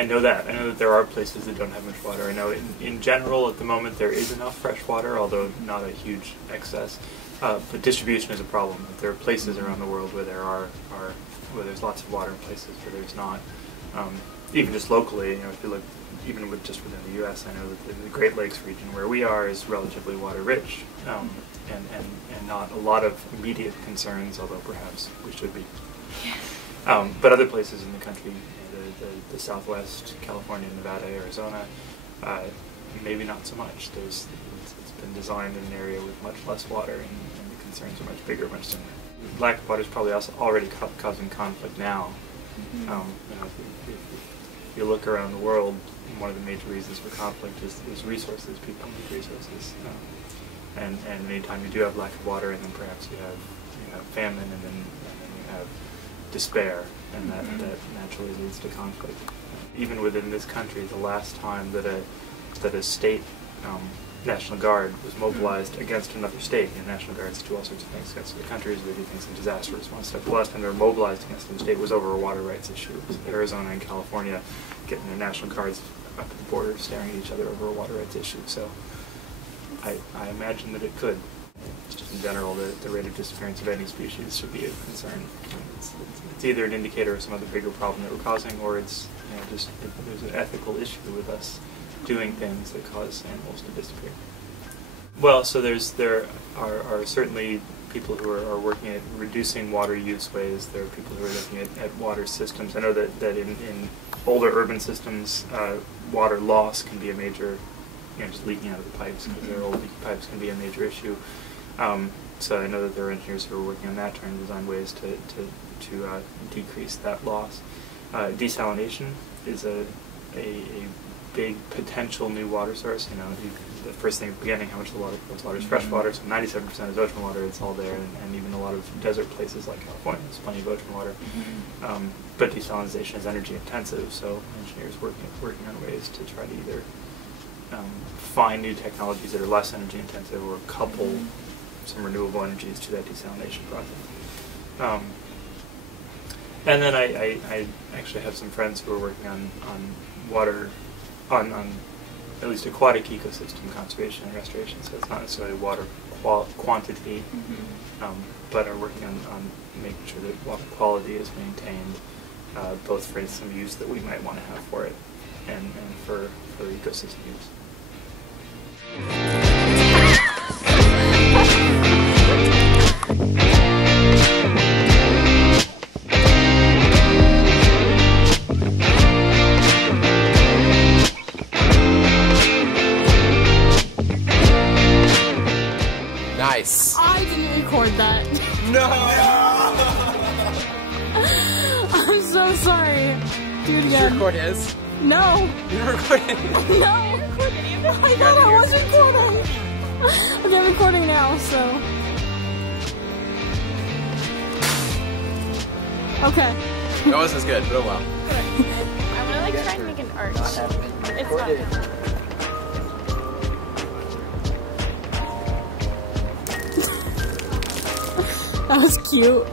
I know that. I know that there are places that don't have much water. I know in general at the moment there is enough fresh water, although not a huge excess. But distribution is a problem. There are places around the world where where there's lots of water and places where there's not. Even just locally, you know, if you look even just within the U.S., I know that the Great Lakes region where we are is relatively water rich, and not a lot of immediate concerns, although perhaps we should be. But other places in the country, the Southwest, California, Nevada, Arizona, maybe not so much. It's been designed in an area with much less water, and the concerns are much bigger, much sooner. Lack of water is probably also already causing conflict now. You know, if you look around the world, one of the major reasons for conflict is resources. People need resources, and anytime you do have lack of water, and then perhaps you have famine, and then you have despair, and that naturally leads to conflict. Even within this country, the last time that a state National Guard was mobilized against another state, and National Guards do all sorts of things against other countries, they do things in disaster response stuff. The last time they were mobilized against another state was over a water rights issue. It was Arizona and California getting their National Guards up at the border staring at each other over a water rights issue. So I imagine that it could. Just in general, the rate of disappearance of any species should be a concern. It's either an indicator of some other bigger problem that we're causing, or it's there's an ethical issue with us doing things that cause animals to disappear. Well, so there are certainly people who are working at reducing water use ways. There are people who are looking at water systems. I know that in older urban systems, water loss can be a major, just leaking out of the pipes, because they're old leaky pipes, can be a major issue. So I know that there are engineers who are working on that, trying to design ways to decrease that loss. Desalination is a big potential new water source. You know, the first thing at the beginning, how much of the water is fresh water, so 97% is ocean water, it's all there, and even a lot of desert places like California, there's plenty of ocean water. But desalination is energy intensive, so engineers working on ways to try to either find new technologies that are less energy intensive, or couple some renewable energies to that desalination process. And then I actually have some friends who are working on water, on at least aquatic ecosystem conservation and restoration, so it's not necessarily water quantity, but are working on making sure that water quality is maintained, both for some use that we might want to have for it, and for ecosystem use. Nice. I didn't record that. No! I'm so sorry. Do it Did again. you record his? No. You didn't record it? No. I thought I was recording. Okay, I'm recording now, so. Okay. That wasn't as good, but oh well. I'm gonna like try and make an arch. It's not. That was cute.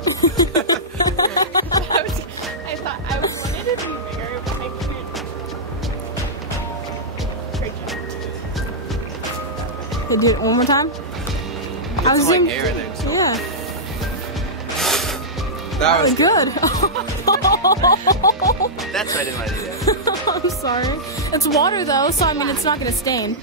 I thought I was wanting it to be bigger, but I couldn't. Can you do it one more time? Get I was some, like, in. air in there. So. Yeah. That was good. That's why I didn't want to do that. I'm sorry. It's water though, so I mean it's not gonna stain.